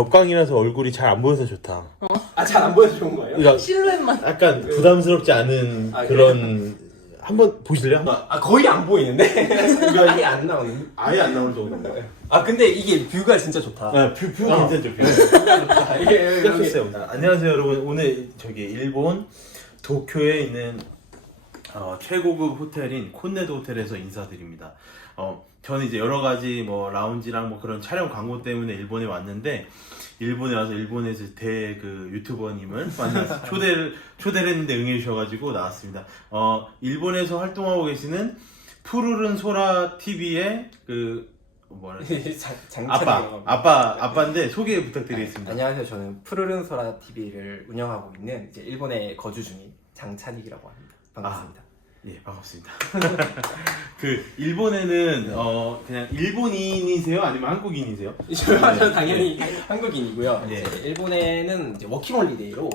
역광이라서 얼굴이 잘 안 보여서 좋다. 아, 잘 안 보여서 좋은 거예요? 그러니까 실루엣만. 약간 부담스럽지 않은 아, 그런 한번 보실래요? 아, 거의 안 보이는데? 아예 안 나오는. 아예 안 나올 정도. 아, 근데 이게 뷰가 진짜 좋다. 네, 뷰 괜찮죠, 뷰. 뷰가 좋다. 이게 시작했어요. 안녕하세요, 여러분. 오늘 저기 일본 도쿄에 있는 최고급 호텔인 콘네도 호텔에서 인사드립니다. 저는 이제 여러 가지 뭐 라운지랑 뭐 그런 촬영 광고 때문에 일본에 왔는데, 일본에 와서 일본에서 그 유튜버님을 만나서 초대를 했는데 응해 주셔가지고 나왔습니다. 일본에서 활동하고 계시는 푸르른 소라 TV의 아빠인데 소개 부탁드리겠습니다. 안녕하세요. 저는 푸르른 소라 TV를 운영하고 있는 이제 일본에 거주 중인 장찬익이라고 합니다. 반갑습니다. 예, 반갑습니다. 그 일본에는 그냥 일본인이세요? 아니면 한국인이세요? 저는 당연히 한국인이고요. 네. 이제 일본에는 이제 워킹홀리데이로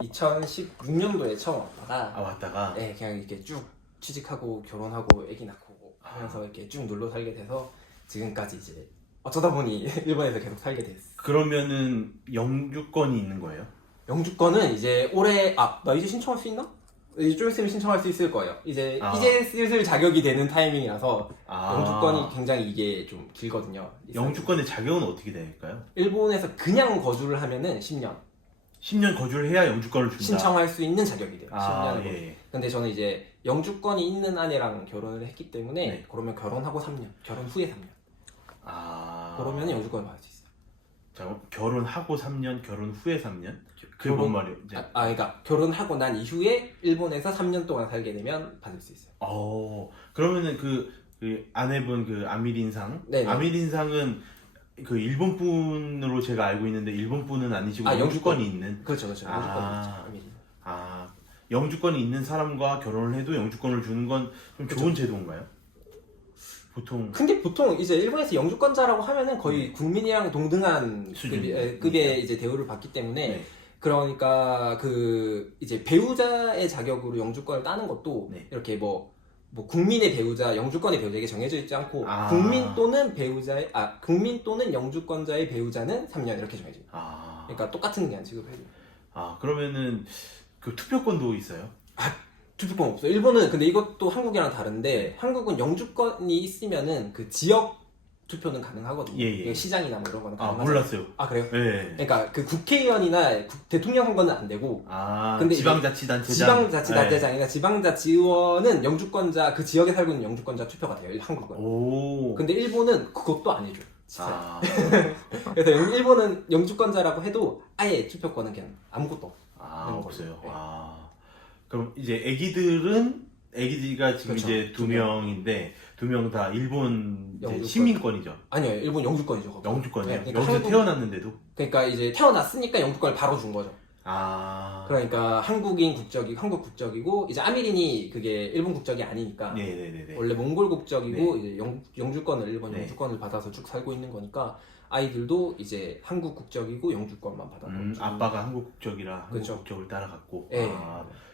2016년도에 처음 왔다가 왔다가 네, 그냥 이렇게 쭉 취직하고 결혼하고 아기 낳고 하면서 이렇게 쭉 놀러 살게 돼서 지금까지 이제 어쩌다 보니 일본에서 계속 살게 됐어요. 그러면은 영주권이 있는 거예요? 영주권은 이제 올해 나 이제 신청할 수 있나? 이제 좀 있으면 신청할 수 있을 거예요. 이제 슬슬 자격이 되는 타이밍이라서 영주권이 굉장히 이게 좀 길거든요. 영주권의 자격은 어떻게 될까요? 일본에서 그냥 거주를 하면은 10년 10년 거주를 해야 영주권을 준다. 신청할 수 있는 자격이 돼요. 10년으로. 예. 근데 저는 이제 영주권이 있는 아내랑 결혼을 했기 때문에 네. 그러면 결혼하고 3년, 결혼 후에 3년. 그러면 영주권을 받을 수 있어요. 자, 결혼하고 3년, 결혼 후에 3년? 그게 뭔 말이에요? 그러니까 결혼하고 난 이후에 일본에서 3년 동안 살게 되면 받을 수 있어요. 그러면은 그 아내분 그 아미린상? 네네. 아미린상은 그 일본 분으로 제가 알고 있는데 일본 분은 아니시고 영주권이 있는? 그렇죠. 영주권이 있죠. 아미린. 영주권이 있는 사람과 결혼을 해도 영주권을 주는 건 좀 좋은 제도인가요? 보통. 근데 보통 이제 일본에서 영주권자라고 하면은 거의 국민이랑 동등한 수준. 급의 이제 대우를 받기 때문에 네. 그러니까 그 이제 배우자의 자격으로 영주권을 따는 것도 네. 이렇게 뭐 국민의 배우자, 영주권의 배우자 이게 정해져 있지 않고 국민 또는 영주권자의 배우자는 3년 이렇게 정해져 있어요. 그러니까 똑같은 그냥 취급을 해요. 그러면은 그 투표권도 있어요? 투표권 없어요. 일본은 근데 이것도 한국이랑 다른데 한국은 영주권이 있으면은 그 지역 투표는 가능하거든요. 예. 시장이나 뭐 이런 거는 가능하죠. 몰랐어요. 그래요? 네. 그러니까 그 국회의원이나 대통령 선거는 안 되고 근데 지방자치단체장이나 지방자치의원은 영주권자 그 지역에 살고 있는 영주권자 투표가 돼요. 한국은. 근데 일본은 그것도 안 해줘. 그래서 일본은 영주권자라고 해도 아예 투표권은 그냥 아무것도 없어요. 네. 그럼 이제 애기가 지금 그렇죠. 이제 2명인데 2명 다 일본 이제 영주권. 시민권이죠. 아니요, 일본 영주권이죠. 거기. 영주권이요. 네, 그러니까 여기서 태어났는데도. 그러니까 이제 태어났으니까 영주권을 바로 준 거죠. 그러니까 한국 국적이고 이제 아미린이 그게 일본 국적이 아니니까 네네네. 원래 몽골 국적이고 이제 영주권을 일본 네. 영주권을 받아서 쭉 살고 있는 거니까 아이들도 이제 한국 국적이고 영주권만 받아서 아빠가 한국 국적이라 한국 그렇죠. 국적을 따라갔고. 네.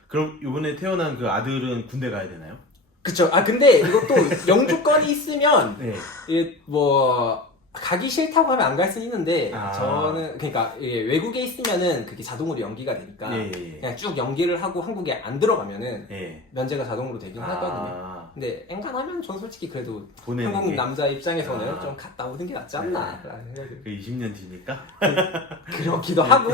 그럼 이번에 태어난 그 아들은 군대 가야 되나요? 그쵸. 근데 이것도 영주권이 있으면 네. 이게 뭐 가기 싫다고 하면 안 갈 수는 있는데 저는 그러니까 이게 외국에 있으면은 그게 자동으로 연기가 되니까 그냥 쭉 연기를 하고 한국에 안 들어가면은 면제가 자동으로 되긴 하거든요. 근데 엔간하면 전 솔직히 그래도 한국 남자 입장에서는 좀 갔다 오는 게 낫지 않나 라는 생각이 그 20년 뒤니까? 그렇기도 하고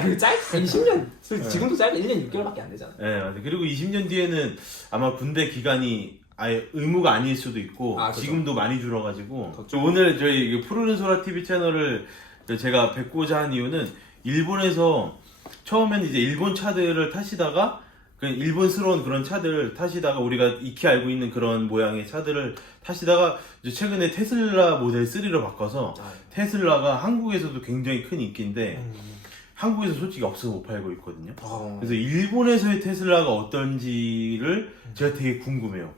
그 짧게 20년 지금도 짧게 1년 6개월밖에 안 되잖아요. 네, 맞아요. 그리고 20년 뒤에는 아마 군대 기간이 아예 의무가 아닐 수도 있고 그렇죠. 지금도 많이 줄어가지고 오늘 저희 푸르른 소라 TV 채널을 제가 뵙고자 한 이유는 일본에서 처음에는 이제 일본 차들을 타시다가 그냥 일본스러운 그런 차들을 타시다가 우리가 익히 알고 있는 그런 모양의 차들을 타시다가 이제 최근에 테슬라 모델 3로 바꿔서 테슬라가 한국에서도 굉장히 큰 인기인데 한국에서 솔직히 없어서 못 팔고 있거든요. 그래서 일본에서의 테슬라가 어떤지를 제가 되게 궁금해요.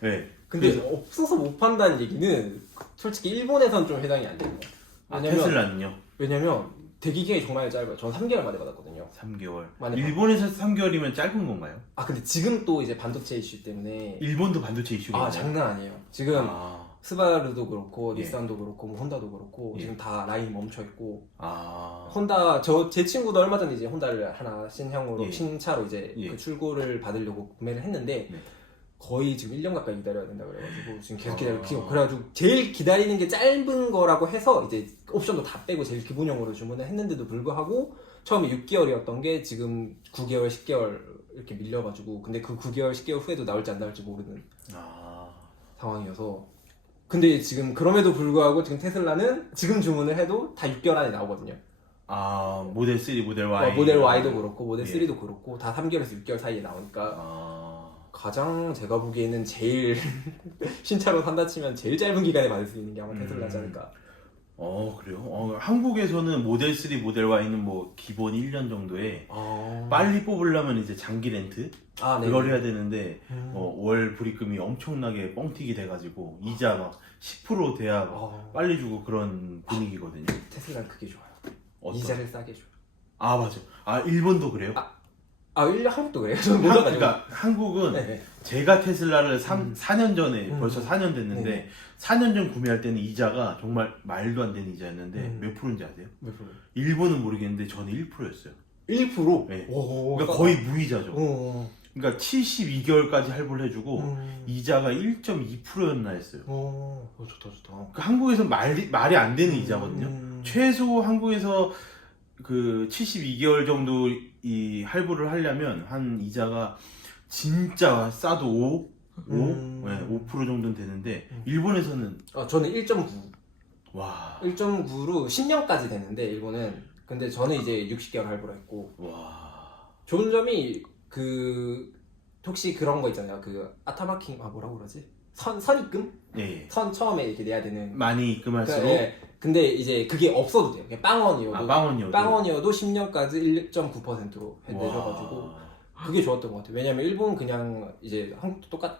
네. 근데 그래서 없어서 못 판다는 얘기는 솔직히 일본에선 좀 해당이 안 돼요. 테슬라는요? 왜냐면 대기 기간이 정말 짧아요. 전 3개월 만에 받았거든요. 3개월. 일본에서 3개월이면 짧은 건가요? 근데 지금 또 이제 반도체 이슈 때문에 일본도 반도체 이슈가 있나요? 장난 아니에요. 지금 스바루도 그렇고 예. 닛산도 그렇고 뭐 혼다도 그렇고 예. 지금 다 라인이 멈춰 있고. 아. 혼다 제 친구도 얼마 전에 이제 혼다를 하나 신형으로 예. 신차로 이제 예. 그 출고를 받으려고 구매를 했는데 네. 거의 지금 1년 가까이 기다려야 된다 그래가지고 지금 계속 아. 기다리고 그래가지고 제일 기다리는 게 짧은 거라고 해서 이제 옵션도 다 빼고 제일 기본형으로 주문을 했는데도 불구하고 처음에 6개월이었던 게 지금 9개월, 10개월 이렇게 밀려가지고 근데 그 9개월, 10개월 후에도 나올지 안 나올지 모르는 상황이어서 근데 지금 그럼에도 불구하고 지금 테슬라는 지금 주문을 해도 다 6개월 안에 나오거든요. 아, 모델 3, 모델 Y. 모델 Y도 그렇고 모델 예. 3도 그렇고 다 3개월에서 6개월 사이에 나오니까 가장 제가 보기에는 제일 신차로 산다 치면 제일 짧은 기간에 받을 수 있는 게 아마 테슬라지 않을까. 그래요? 한국에서는 모델 3, 모델 Y는 뭐 기본 1년 정도에 빨리 뽑으려면 이제 장기 렌트 네. 그걸 해야 되는데 월 불입금이 엄청나게 뻥튀기 돼가지고 이자 막 10% 돼야 빨리 주고 그런 분위기거든요. 테슬라는 그게 좋아요. 어떤? 이자를 싸게 줘요. 아 맞아. 아 일본도 그래요? 1년 한국도 그래요? 저는 못 가가지고. 그러니까 한국은 네네. 제가 테슬라를 4년 전에 벌써 4년 됐는데 네네. 4년 전 구매할 때는 이자가 정말 말도 안 되는 이자였는데 몇 프로인지 아세요? 몇 프로? 일본은 모르겠는데 저는 1%였어요. 1%? 네. 오, 그러니까 거의 무이자죠. 그러니까 72개월까지 할부를 해주고 이자가 1.2%였나 했어요. 좋다 좋다. 그러니까 한국에서 말이 안 되는 이자거든요. 최소 한국에서 그 72개월 정도 이 할부를 하려면 한 이자가 진짜 싸도 5% 정도는 되는데 일본에서는 저는 1.9. 와. 1.9로 10년까지 되는데 일본은 근데 저는 이제 60개월 할부로 했고 와. 좋은 점이 그 혹시 그런 거 있잖아요. 그 아타마킹 뭐라고 그러지? 선입금? 예. 선 처음에 이렇게 내야 되는 많이 입금할수록 근데 이제 그게 없어도 돼요. 그냥 빵원이어도 빵원이어도 10년까지 1.9%로 내줘가지고 그게 좋았던 것 같아요. 왜냐면 일본 그냥 이제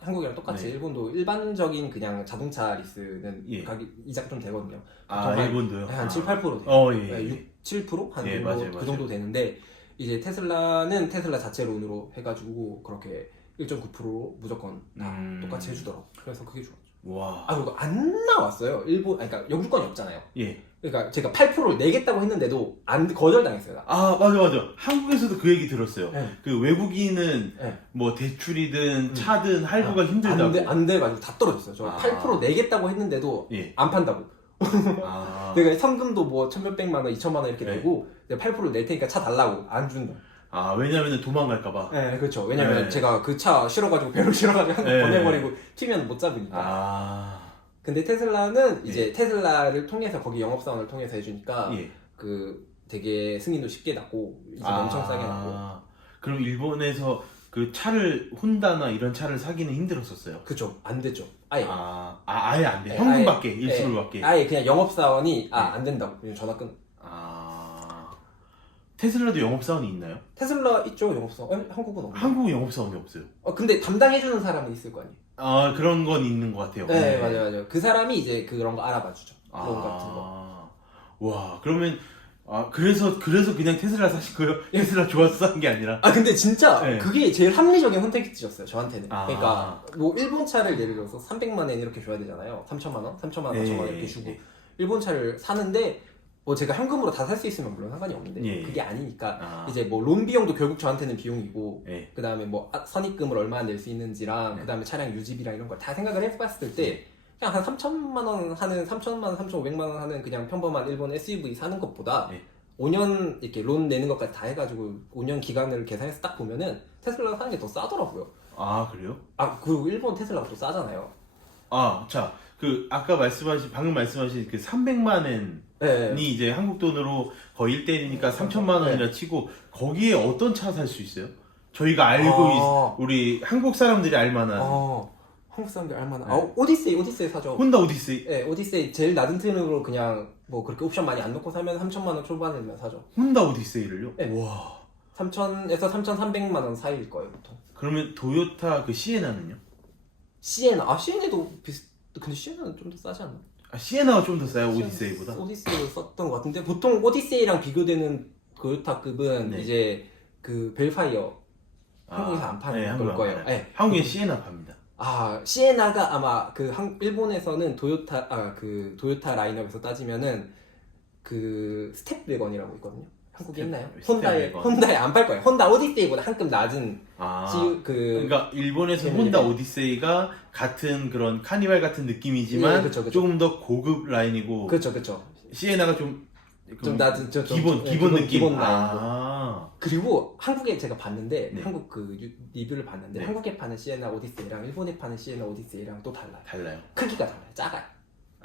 한국이랑 똑같이 네. 일본도 일반적인 그냥 자동차 리스는 예. 이자가 좀 되거든요. 일본도요? 한 7, 8% 돼요. 예. 6, 7%? 한 예, 맞아요. 그 정도 되는데 이제 테슬라는 테슬라 자체 론으로 해가지고 그렇게 1.9% 무조건 다 똑같이 해주더라고. 그래서 그게 좋았죠. 와. 그리고 안 나왔어요. 그러니까 영주권이 없잖아요. 예. 그러니까 제가 8%를 내겠다고 했는데도 거절당했어요. 맞아. 한국에서도 그 얘기 들었어요. 네. 그 외국인은 네. 뭐 대출이든 차든 할부가 힘들다고. 안 돼가지고 다 떨어졌어요. 저 8% 내겠다고 했는데도 예. 안 판다고. 내가 성금도 뭐 1,몇백만 원, 2천만 원 이렇게 내고 내가 8% 낼 테니까 차 달라고 안 준다. 왜냐면 도망갈까봐. 네, 그렇죠. 왜냐면 네. 제가 그 차 실어가지고 배로 실어가지고 한국 네. 보내버리고 튀면 못 잡으니까. 근데 테슬라는 이제 테슬라를 통해서 거기 영업사원을 통해서 해주니까 그 되게 승인도 쉽게 났고 이제 엄청 싸게 났고. 그럼 일본에서 그 차를 혼다나 이런 차를 사기는 힘들었었어요? 그쵸. 안 되죠. 아예. 아예 안 돼. 현금밖에 일수불밖에. 아예 그냥 영업사원이 안 된다고 그냥 전화 끊. 테슬라도 영업사원이 있나요? 테슬라 있죠 영업사원. 한국은 없나요? 한국은 영업사원이 없어요. 근데 담당해주는 사람은 있을 거 아니에요. 그런 건 있는 것 같아요. 네, 맞아요. 그 사람이 이제 그런 거 알아봐주죠. 론 같은 거. 와, 그러면 그래서 그냥 테슬라 사신 거예요? 테슬라 좋아서 산 게 아니라? 근데 진짜 네. 그게 제일 합리적인 선택지였어요 저한테는. 그러니까 뭐 일본 차를 예를 들어서 300만 원 이렇게 줘야 되잖아요. 3천만 원, 4천만 원 이렇게 주고 일본 차를 사는데 뭐 제가 현금으로 다 살 수 있으면 물론 상관이 없는데 그게 아니니까 이제 뭐 론 비용도 결국 저한테는 비용이고 그 다음에 뭐 선입금을 얼마나 낼 수 있는지랑 그 다음에 차량 유지비랑 이런 걸 다 생각을 해봤을 때 그냥 한 3천만 원 하는 3천만 원, 3,500만 원 하는 그냥 평범한 일본 SUV 사는 것보다 5년 이렇게 론 내는 것까지 다 해가지고 5년 기간을 계산해서 딱 보면은 테슬라 사는 게 더 싸더라고요. 그래요? 그리고 일본 테슬라가 또 싸잖아요. 자, 방금 말씀하신 그 300만 엔이 이제 한국 돈으로 거의 1대1이니까 3천만 원이라 치고 거기에 어떤 차 살 수 있어요? 저희가 알고 우리 한국 사람들이 알만한 한국 사람들 알만한 오디세이 사죠. 혼다 오디세이? 네, 오디세이 제일 낮은 트림으로 그냥 뭐 그렇게 옵션 많이 안 넣고 사면 3천만 원 초반이면 사죠. 혼다 오디세이를요? 네. 와. 3천에서 3,300만 원 사이일 거예요, 보통. 그러면 도요타 그 시에나는요? 시에나도 근데 시에나는 좀 더 싸지 않나? 시에나가 좀 더 싸요, 오디세이보다? 오디세이를 썼던 것 같은데 보통 오디세이랑 비교되는 도요타급은 이제 그 벨파이어 한국에서 안 파는 걸 거예요. 한국에 시에나 팝니다. 시에나가 아마 일본에서는 도요타 라인업에서 따지면은 그 스텝웨건이라고 있거든요. 한국에 있나요? 혼다에 안 팔 거예요. 혼다 오디세이보다 한 급 낮은 그러니까 일본에서 혼다 오디세이가 같은 그런 카니발 같은 느낌이지만 그쵸. 조금 더 고급 라인이고 그쵸. 시에나가 좀 낮은 기본 느낌. 기본 라인. 그리고 한국에 제가 봤는데 한국 리뷰를 봤는데 한국에 파는 시에나 오디세이랑 일본에 파는 시에나 오디세이랑 또 달라요. 크기가 달라요. 작아요.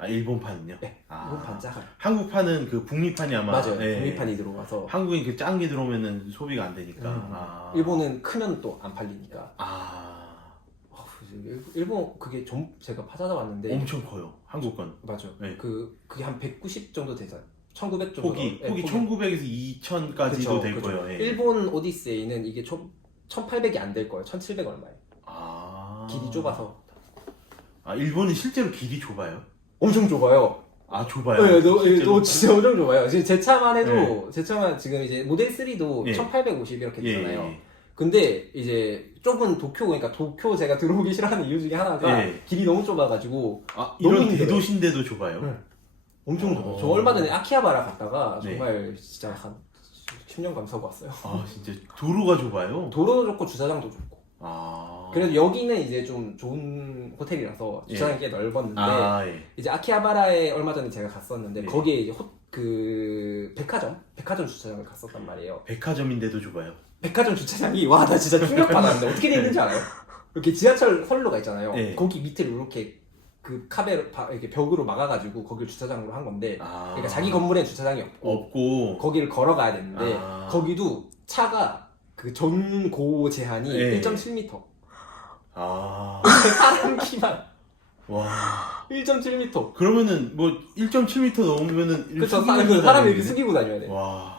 일본판은요? 네. 일본판 작아요. 한국판은 그 북미판이 아마 맞아요. 북미판이 들어와서 한국에 그 짠 게 들어오면은 소비가 안 되니까. 일본은 크면 또 안 팔리니까. 일본 그게 좀 제가 찾아봤는데 엄청 커요. 한국 건. 맞아요. 네. 그게 한 190 정도 되잖아요. 1900 정도. 폭이 1900에서 2000까지도 될 거예요. 예. 일본 오디세이는 이게 1800이 안 될 거예요. 1700 얼마예요. 길이 좁아서. 일본은 실제로 길이 좁아요? 엄청 좁아요. 좁아요? 네, 너 진짜 엄청 좁아요. 지금 제 차만 해도 제 차만 지금 이제 모델 3도 1850 이렇게 되잖아요. 근데 이제 좁은 도쿄, 그러니까 도쿄 제가 들어오기 싫어하는 이유 중에 하나가 길이 너무 좁아가지고 이런 너무 대도시인데도 좁아요? 엄청 좁아요. 저 얼마 전에 아키하바라 갔다가 정말 진짜 한 10년간 서고 왔어요. 진짜 도로가 좁아요? 도로도 좁고 주차장도 좁고. 그래도 여기는 이제 좀 좋은 호텔이라서 주차장이 꽤 넓었는데 이제 아키하바라에 얼마 전에 제가 갔었는데 거기에 이제 백화점 주차장을 갔었단 말이에요. 백화점인데도 좁아요? 백화점 주차장이 나 진짜 충격받았는데 어떻게 돼 있는지 알아요? 이렇게 지하철 선로가 있잖아요. 거기 밑을 이렇게 그 이렇게 벽으로 막아가지고 거기를 주차장으로 한 건데 그러니까 자기 건물에 주차장이 없고 거기를 걸어가야 되는데 거기도 차가 그 전고 제한이 1.7m. 사람 키만. 와. 1.7m. 그러면은 뭐 1.7m 넘으면은 그쵸. 사람이 이렇게 숙이고 다녀야 돼. 와.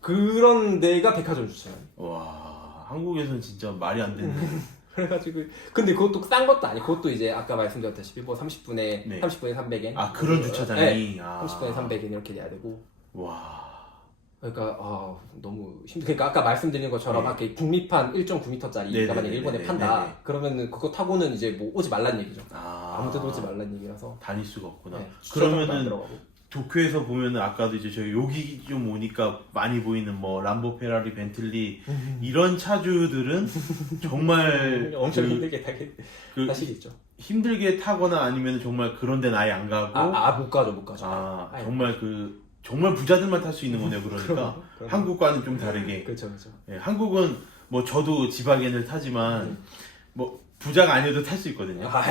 그런 데가 백화점 주차장. 와. 한국에서는 진짜 말이 안 되는. 그래가지고 근데 그것도 싼 것도 아니고 그것도 이제 아까 말씀드렸다시피 뭐 30분에 300엔. 그런 주차장이. 네. 30분에 300엔 이렇게 돼야 되고. 와. 그러니까 너무 그러니까 아까 말씀드린 것처럼 아까 북미판 1.9m짜리가 만약 일본에 판다 그러면은 그거 타고는 이제 뭐 오지 말란 얘기죠. 아무 데도 오지 말란 얘기라서 다닐 수가 없구나. 그러면은 도쿄에서 보면은 아까도 이제 저희 여기 좀 오니까 많이 보이는 뭐 람보, 페라리, 벤틀리 이런 차주들은 정말 엄청 힘들게 타시겠죠. 힘들게 타거나 아니면 정말 그런 데는 아예 안 가고 못 가죠. 정말 정말 부자들만 탈 수 있는 거네요. 그러니까 그럼. 한국과는 좀 다르게. 그렇죠. 한국은 뭐 저도 지바겐을 타지만 뭐 부자가 아니어도 탈 수 있거든요. 한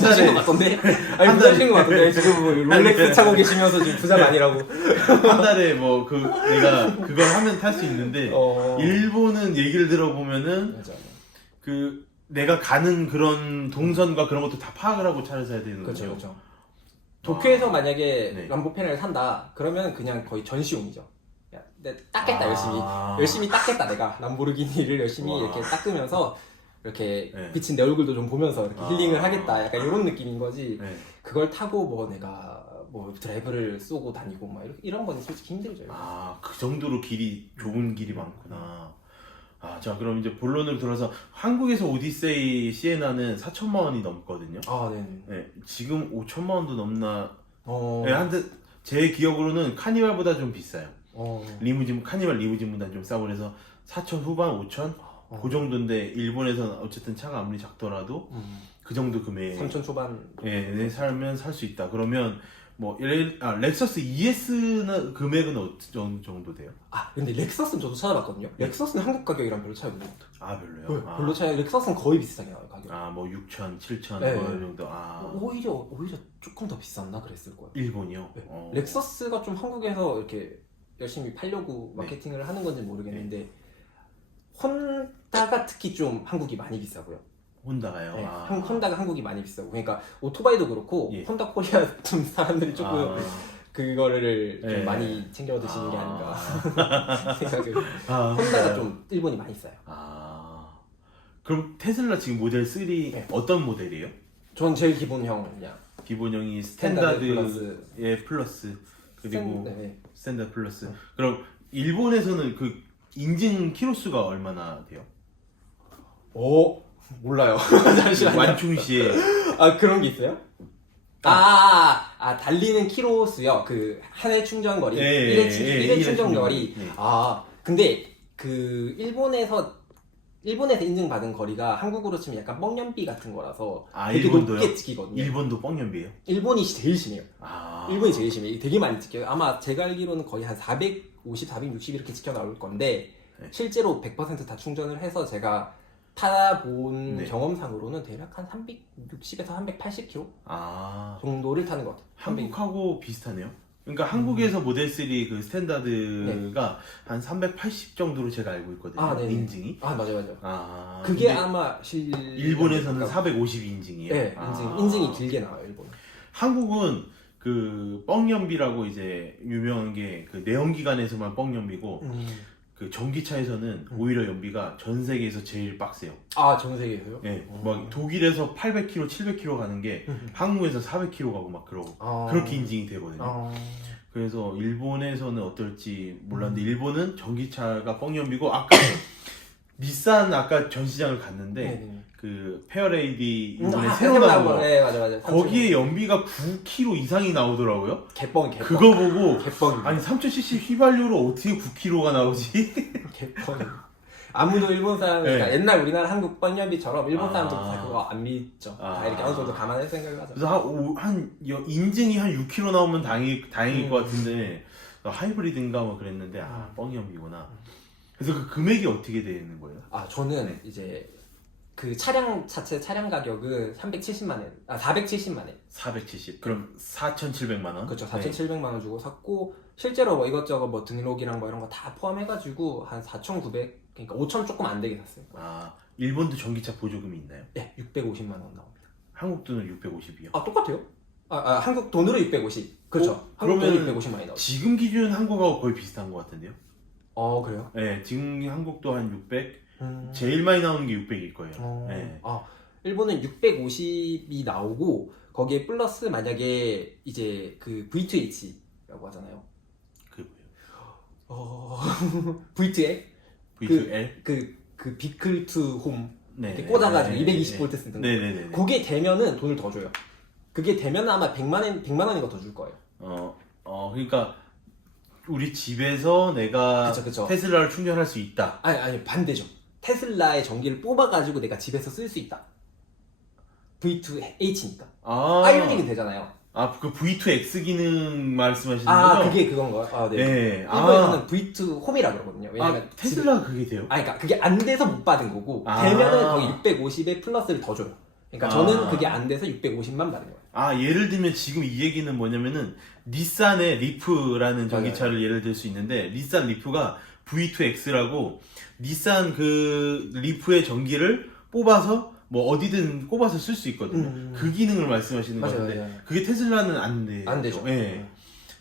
달에 것 같던데. 부자신 것 같은데 지금 뭐 롤렉스 차고 계시면서 지금 부자가 아니라고. 한 달에 뭐 내가 그걸 하면 탈 수 있는데 일본은 얘기를 들어보면은 내가 가는 그런 동선과 그런 것도 다 파악을 하고 차를 사야 되는 거죠. 그렇죠. 도쿄에서 만약에 람보 페라리를 산다 그러면 그냥 거의 전시용이죠. 내가 닦겠다 열심히 닦겠다 내가 람보르기니를 열심히 이렇게 닦으면서 이렇게 비친 내 얼굴도 좀 보면서 이렇게 힐링을 하겠다 약간 이런 느낌인 거지. 그걸 타고 뭐 내가 뭐 드라이브를 쏘고 다니고 막 이런 건 솔직히 힘들죠. 그 정도로 좁은 길이 많구나. 자 그럼 이제 본론으로 들어서 한국에서 오디세이 시에나는 4천만 원이 넘거든요. 네. 지금 5천만 원도 넘나? 한데 제 기억으로는 카니발보다 좀 비싸요. 카니발 리무진보다 좀 싸고 그래서 4천 후반, 5천? 그 정도인데 일본에서는 어쨌든 차가 아무리 작더라도 그 정도 금액 3천 초반 살면 살 수 있다. 그러면 뭐 렉서스 ES는 금액은 어느 정도 돼요? 근데 렉서스는 저도 찾아봤거든요. 렉서스는 한국 가격이랑 별로 차이 없는 것 같아요. 별로요? 별로 차이. 렉서스는 거의 비슷하게 나와요 가격. 뭐 6천, 7천 그 정도. 오히려 조금 더 비쌌나 그랬을 거예요. 일본이요? 렉서스가 좀 한국에서 이렇게 열심히 팔려고 마케팅을 하는 건지 모르겠는데 혼다가 특히 좀 한국이 많이 비싸고요. 혼다가요? 혼다가 한국이 많이 비싸고 그러니까 오토바이도 그렇고 혼다 코리아 좀 사람들이 조금 그거를 좀 많이 챙겨 드시는 게 아닌가 생각을. 혼다가 좀 일본이 많이 싸요. 그럼 테슬라 지금 모델 3 어떤 모델이에요? 전 제일 기본형 그냥 기본형이 스탠다드의 플러스 그리고 스탠다드 플러스. 그럼 일본에서는 그 인증 키로수가 얼마나 돼요? 몰라요. 잠시만요. 완충시에 아 그런 게 있어요? 달리는 키로수요. 그 한 회 충전 거리, 예, 1회 충전 거리. 예. 근데 그 일본에서 인증받은 거리가 한국으로 치면 약간 뻥연비 같은 거라서 되게 일본도요? 높게 찍히거든요. 일본도 뻥연비예요? 일본이 제일 심해요. 아. 일본이 제일 심해요. 되게 많이 찍혀요. 아마 제가 알기로는 거의 한 450, 460 이렇게 찍혀 나올 건데 네. 실제로 100% 다 충전을 해서 제가 타본 네. 경험상으로는 대략 한 360에서 380km 아. 정도를 타는 것 같아요. 한국하고 비슷하네요. 그러니까 한국에서 모델 3 그 스탠다드가 한 380 정도로 제가 알고 있거든요. 네네. 인증이. 맞아요. 그게 아마 일본에서는 450 인증이에요. 네, 인증이 길게 나와요, 일본. 한국은 그 뻥연비라고 이제 유명한 게 그 내연기관에서만 뻥연비고 그 전기차에서는 오히려 연비가 전 세계에서 제일 빡세요. 전 세계에서요? 네, 막 독일에서 800km, 700km 가는 게 한국에서 400km 가고 막 그렇게 인증이 되거든요. 그래서 일본에서는 어떨지 몰랐는데 일본은 전기차가 뻥연비고 아까 닛산 아까 전시장을 갔는데 네네. 그 페어레이디 이번에 새로 나온 거 네, 맞아. 거기에 연비가 9km 이상이 나오더라고요. 개뻥. 그거 보고 개뻥. 아니 3000cc 휘발유로 어떻게 9km가 나오지? 개뻥. 아무도 일본 사람, 그러니까 네. 옛날 우리나라 한국 뻥연비처럼 일본 사람들도 다 그거 안 믿죠. 다 이렇게 어느 정도 감안할 생각을 하죠. 그래서 인증이 한 6km 나오면 다행일 것 같은데 하이브리드인가 뭐 그랬는데 뻥연비구나. 그래서 그 금액이 어떻게 되는 거예요? 저는 이제 그 차량 가격은 470만 원. 470. 그럼 4,700만 원? 그렇죠. 4,700만 원 주고 샀고 실제로 뭐 이것저것 뭐 등록이랑 뭐 이런 거 다 포함해가지고 한 4,900, 그러니까 5,000 조금 안 되게 샀어요. 일본도 전기차 보조금이 있나요? 네, 650만 원 나옵니다. 한국 돈은 650이요? 똑같아요. 한국 돈으로 650. 그렇죠. 한국 그러면 돈으로 650만이 나오죠. 지금 기준 한국하고 거의 비슷한 것 같은데요? 그래요? 네, 지금 한국도 한 600. 제일 많이 나오는 게 600일 거예요. 네. 일본은 650이 나오고 거기에 플러스 만약에 이제 그 V2H라고 하잖아요. 그게 뭐예요? V2L? V2L? 그 비클 투 홈 이렇게 네. 꽂아가지고 네. 220V 쓰는 거. 네네네. 그게 되면은 돈을 더 줘요. 그게 되면 아마 100만 원인가 더 줄 거예요. 그러니까 우리 집에서 내가 그쵸. 테슬라를 충전할 수 있다. 아니 반대죠. 테슬라의 전기를 뽑아가지고 내가 집에서 쓸 수 있다. V2H니까. 아이오닉은 되잖아요. 그 V2X 기능 말씀하시는 거죠? 그게 그건 거요? 네. 네. 일본에서는 V2 홈이라 그러거든요. 왜냐면 테슬라가 그게 돼요? 그러니까 그게 안 돼서 못 받은 거고 되면은 거기 650에 플러스를 더 줘요. 그러니까 저는 그게 안 돼서 650만 받은 거예요. 예를 들면 지금 이 얘기는 뭐냐면은 닛산의 리프라는 전기차를 예를 들 수 있는데 닛산 리프가 V2X라고 닛산 그 리프의 전기를 뽑아서 뭐 어디든 꼽아서 쓸 수 있거든요. 그 기능을 말씀하시는 거 같은데 맞아요. 그게 테슬라는 안 돼요. 안 되죠. 네.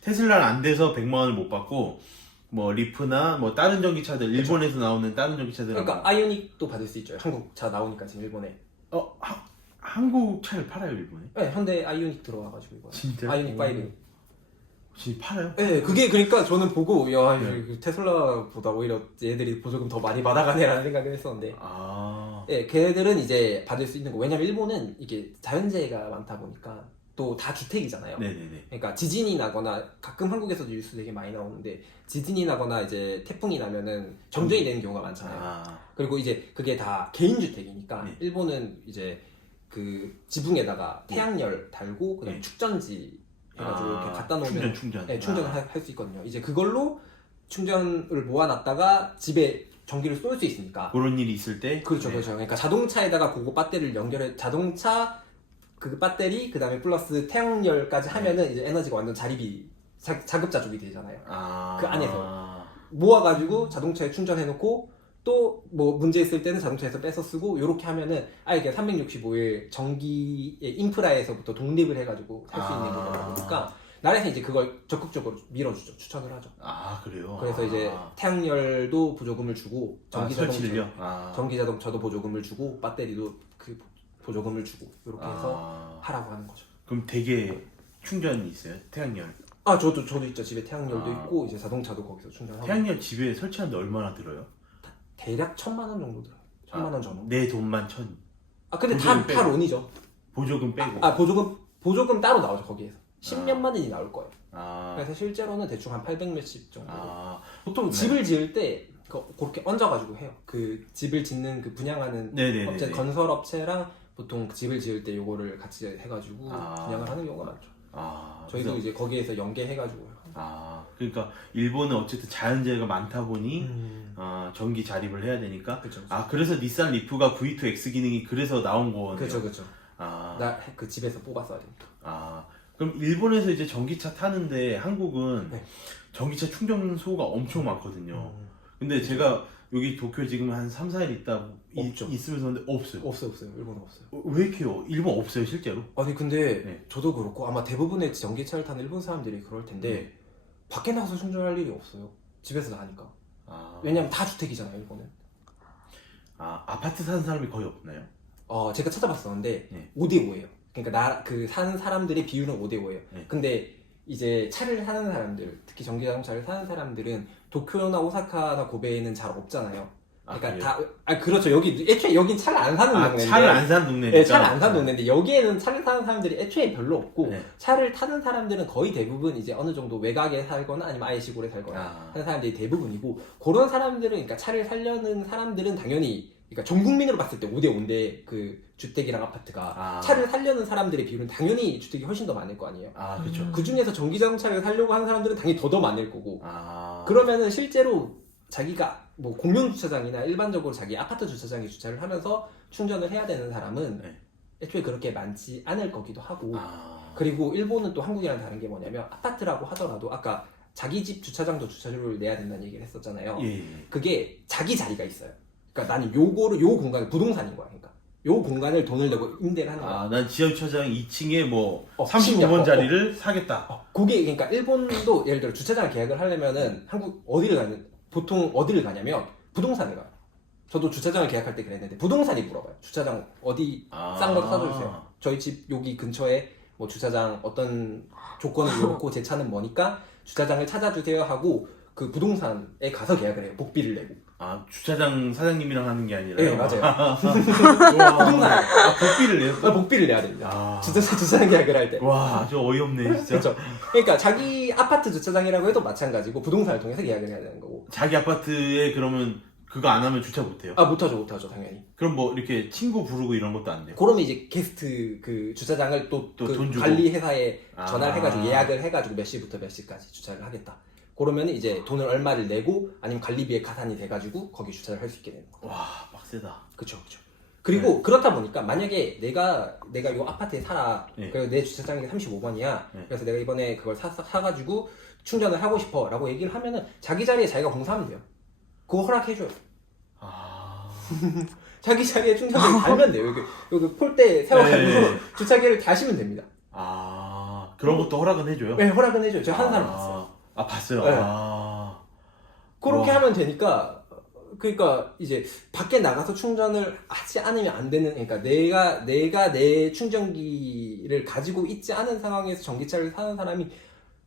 테슬라는 안 돼서 100만 원을 못 받고 뭐 리프나 뭐 다른 전기차들 일본에서 나오는 다른 전기차들 그러니까 아이오닉도 받을 수 있죠. 한국 차 나오니까 지금 일본에. 한국 차를 팔아요 일본에? 네, 현대 아이오닉 들어와가지고 이거. 진짜? 아이오닉 5. 진짜 팔아요? 네, 그게 그러니까 저는 보고 테슬라보다 오히려 얘들이 보조금 더 많이 받아가네라는 생각을 했었는데. 네, 걔들은 이제 받을 수 있는 거. 왜냐면 일본은 이게 자연재해가 많다 보니까 또 다 주택이잖아요. 네네네. 그러니까 지진이 나거나 가끔 한국에서도 뉴스 되게 많이 나오는데 지진이 나거나 이제 태풍이 나면은 정전이 되는 경우가 많잖아요. 그리고 이제 그게 다 개인 주택이니까 네. 일본은 이제 그 지붕에다가 태양열 달고 그다음 에 축전지 해가지고 이렇게 갖다 놓으면 충전. 네, 충전을 할 수 있거든요. 이제 그걸로 충전을 모아놨다가 집에 전기를 쏠 수 있으니까. 그런 일이 있을 때. 그렇죠. 그러니까 자동차에다가 그거 배터리를 연결해 자동차 그 배터리 그다음에 플러스 태양열까지 하면은 이제 에너지가 완전 자립이 자급자족이 되잖아요. 그 안에서 모아가지고 자동차에 충전해놓고 또 뭐 문제 있을 때는 자동차에서 뺏어 쓰고 요렇게 하면은 이게 365일 전기의 인프라에서부터 독립을 해가지고 살 수 있는 거다 보니까 나라에서 이제 그걸 적극적으로 밀어주죠. 추천을 하죠. 그래요? 그래서 이제 태양열도 보조금을 주고 설치를요? 전기자동차도 보조금을 주고 배터리도 그 보조금을 주고 이렇게 해서 하라고 하는 거죠. 그럼 되게 충전이 있어요? 태양열? 저도 있죠. 집에 태양열도 있고 이제 자동차도 거기서 충전하고. 태양열 집에 설치하는데 얼마나 들어요? 대략 1,000만 원 정도 들어요. 1,000만 원 전후. 내 돈만 근데 다 론이죠. 보조금 빼고. 보조금 따로 나오죠, 거기에서. 10몇만 원이 나올 거예요. 그래서 실제로는 대충 한 800 몇십 정도. 보통 집을 지을 때 그렇게 얹어가지고 해요. 그 집을 짓는 그 분양하는 업체, 건설업체랑 보통 집을 지을 때 요거를 같이 해가지고 분양을 하는 경우가 많죠. 저희도 그래서... 이제 거기에서 연계해가지고. 그러니까 일본은 어쨌든 자연재해가 많다 보니 전기 자립을 해야 되니까. 그쵸. 그래서 닛산 리프가 V2X 기능이 그래서 나온 거네요. 그렇죠. 나 그 집에서 뽑았어야 됩니다. 그럼 일본에서 이제 전기차 타는데 한국은 전기차 충전소가 엄청 많거든요. 근데 제가 여기 도쿄 지금 한 3, 4일 있으면서 근데 없어요. 없어요. 일본은 없어요. 왜 이렇게요? 일본 없어요, 실제로? 아니 근데 저도 그렇고 아마 대부분의 전기차를 타는 일본 사람들이 그럴 텐데 밖에 나가서 충전할 일이 없어요. 집에서 다 하니까. 왜냐면 다 주택이잖아요, 일본은. 아파트 사는 사람이 거의 없나요? 제가 찾아봤었는데 5대5예요. 그러니까 사는 사람들의 비율은 5대5예요. 근데 이제 차를 사는 사람들, 특히 전기자동차를 사는 사람들은 도쿄나 오사카나 고베에는 잘 없잖아요. 그러니까 그렇죠. 애초에 여긴 차를 안 사는 동네인데. 차를 안 사는 동네니까. 네, 차를 안 사는 동네인데 여기에는 차를 사는 사람들이 애초에 별로 없고 차를 타는 사람들은 거의 대부분 이제 어느 정도 외곽에 살거나 아니면 아예 시골에 살거나 하는 사람들이 대부분이고, 그런 사람들은, 그러니까 차를 살려는 사람들은 당연히, 그러니까 전 국민으로 봤을 때 5대5인데 그 주택이랑 아파트가 차를 살려는 사람들의 비율은 당연히 주택이 훨씬 더 많을 거 아니에요. 그렇죠. 그 중에서 전기자동차를 살려고 하는 사람들은 당연히 더 많을 거고. 그러면은 실제로 자기가 뭐 공용 주차장이나 일반적으로 자기 아파트 주차장에 주차를 하면서 충전을 해야 되는 사람은 애초에 그렇게 많지 않을 거기도 하고. 그리고 일본은 또 한국이랑 다른 게 뭐냐면, 아파트라고 하더라도 아까 자기 집 주차장도 주차료를 내야 된다는 얘기를 했었잖아요. 그게 자기 자리가 있어요. 그러니까 나는 요 공간을 부동산인 거야. 그러니까 요 공간을 돈을 내고 임대를 하는 거야. 난 지하주차장 2층에 뭐 35번 자리를 사겠다. 그게, 그러니까 일본도 예를 들어 주차장을 계약을 하려면은 보통 어디를 가냐면 부동산에 가요. 저도 주차장을 계약할 때 그랬는데 부동산이 물어봐요. 주차장 어디 싼 거 사줘주세요. 저희 집 여기 근처에 뭐 주차장 어떤 조건을 놓고 제 차는 뭐니까 주차장을 찾아주세요 하고 그 부동산에 가서 계약을 해요. 복비를 내고. 주차장 사장님이랑 하는 게 아니라. 네, 맞아요. 부동산. 복비를 내요? 복비를 내야 됩니다. 주차장 계약을 할 때. 와, 저 어이없네, 진짜. 그렇죠. 그러니까 자기 아파트 주차장이라고 해도 마찬가지고 부동산을 통해서 계약을 해야 되는 거고. 자기 아파트에 그러면 그거 안 하면 주차 못 해요? 못하죠, 당연히. 그럼 뭐 이렇게 친구 부르고 이런 것도 안 돼요? 그러면 이제 게스트 그 주차장을 또 그 관리 회사에 전화를 해가지고 예약을 해가지고 몇 시부터 몇 시까지 주차를 하겠다. 그러면 이제 돈을 얼마를 내고 아니면 관리비에 가산이 돼가지고 거기 주차를 할 수 있게 되는 거예요. 와, 빡세다. 그쵸. 그리고 그렇다 보니까 만약에 내가 요 아파트에 살아. 그리고 내 주차장이 35번이야. 그래서 내가 이번에 그걸 사가지고 충전을 하고 싶어 라고 얘기를 하면은 자기 자리에 자기가 공사하면 돼요. 그거 허락해줘요. 자기 자리에 충전기를 달면 돼요. 여기 폴대 세워가지고 주차기를 다시면 됩니다. 그런 것도 허락은 해줘요? 네, 허락은 해줘요. 제가 하는 사람 봤어요. 봤어요? 네. 그렇게 하면 되니까, 그러니까 이제 밖에 나가서 충전을 하지 않으면 안 되는, 그러니까 내가 내 충전기를 가지고 있지 않은 상황에서 전기차를 사는 사람이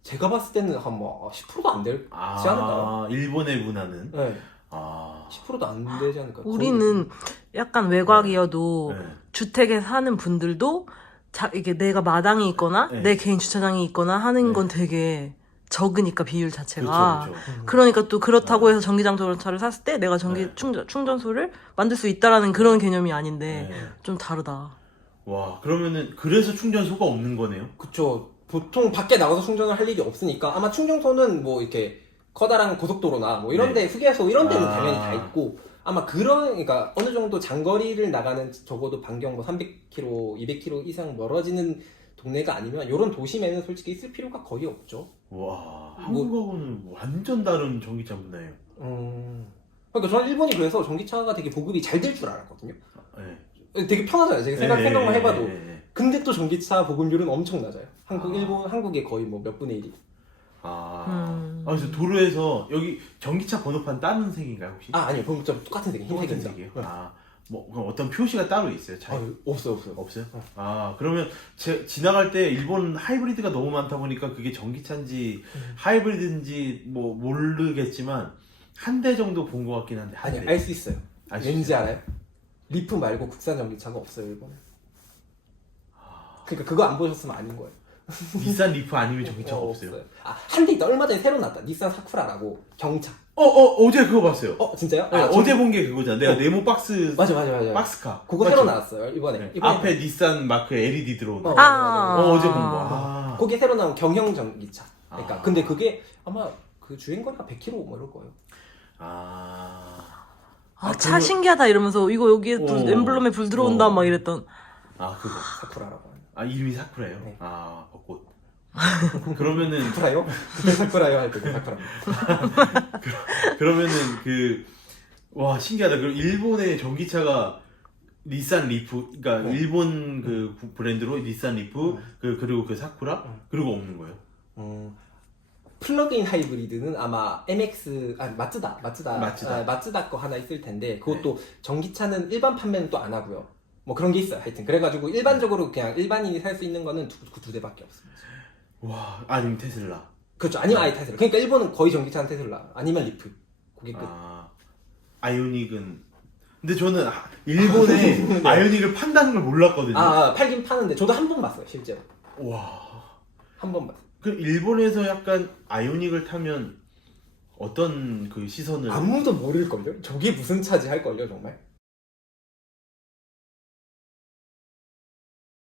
제가 봤을 때는 한 뭐 10%도 안 되지 않을까요? 일본의 문화는? 네. 10%도 안 되지 않을까요? 우리는 약간 외곽이어도 주택에 사는 분들도 이게 내가 마당이 있거나 내 개인 주차장이 있거나 하는 건 되게 적으니까, 비율 자체가. 그렇죠. 그러니까 또 그렇다고 해서 전기자동차를 샀을 때 내가 충전소를 만들 수 있다라는 그런 개념이 아닌데 좀 다르다. 와, 그러면은 그래서 충전소가 없는 거네요? 그쵸. 보통 밖에 나가서 충전을 할 일이 없으니까 아마 충전소는 뭐 이렇게 커다란 고속도로나 뭐 이런데 휴게소 이런 데는 당연히 다 있고, 아마 그러니까 어느 정도 장거리를 나가는, 적어도 반경 뭐 300km, 200km 이상 멀어지는 동네가 아니면 이런 도심에는 솔직히 있을 필요가 거의 없죠. 와, 한국하고는 완전 다른 전기차 문화예요. 그러니까 저는 일본이 그래서 전기차가 되게 보급이 잘 될 줄 알았거든요. 되게 편하잖아요. 제가 생각만 해봐도. 근데 또 전기차 보급률은 엄청 낮아요. 한국의 거의 뭐 몇 분의 1이. 그래서 도로에서 여기 전기차 번호판 다른 색인가요, 혹시? 아니요, 번호판 똑같은 색이에요. 똑같은 색이에요? 뭐 그럼 어떤 표시가 따로 있어요? 없어요. 없어요? 그러면 지나갈 때 일본 하이브리드가 너무 많다 보니까 그게 전기차인지 하이브리드인지 뭐 모르겠지만 한 대 정도 본 것 같긴 한데. 알 수 있어요. 왠지 알아요? 리프 말고 국산 전기차가 없어요 일본에. 그러니까 그거 안 보셨으면 아닌 거예요. 닛산 리프 아니면 전기차가 없어요. 한 대 있다. 얼마 전에 새로 났다. 닛산 사쿠라라고 경차. 어제 그거 봤어요. 진짜요? 네, 어제 본 게 그거잖아. 내가 네모 박스. 맞아. 박스카. 그거 맞죠? 새로 나왔어요 이번에. 네. 앞에 닛산 마크 LED 들어오는. 어제 본 거. 그게 새로 나온 경형 전기차. 그러니까 근데 그게 아마 그 주행거리가 100km 뭐 이럴 거예요. 차 신기하다 이러면서 이거 여기에 또 엠블럼에 불 들어온다 막 이랬던. 그거 사쿠라라고 하는. 이름이 사쿠라예요? 네. 벚꽃. 그러면은 사쿠라요? 사쿠라요 할 때 사쿠라. 그러면은 와 신기하다. 그럼 일본의 전기차가 닛산 리프, 그러니까 일본 그 브랜드로 닛산 리프, 그리고 그 사쿠라, 그리고 없는 거예요? 플러그인 하이브리드는 아마 MX 마츠다 거 하나 있을 텐데 그것도 전기차는 일반 판매는 또 안 하고요. 뭐 그런 게 있어요. 하여튼 그래가지고 일반적으로 그냥 일반인이 살 수 있는 거는 두 대밖에 없습니다. 와, 아니면 테슬라. 그렇죠. 아니면 아예 테슬라. 그러니까 일본은 거의 전기차는 테슬라. 아니면 리프. 그게 끝. 아이오닉은. 근데 저는 일본에 네. 아이오닉을 판다는 걸 몰랐거든요. 팔긴 파는데 저도 한 번 봤어요, 실제로. 와. 한 번 봤어요. 그 일본에서 약간 아이오닉을 타면 어떤 그 시선을. 아무도 모를걸요? 저게 무슨 차지 할걸요, 정말?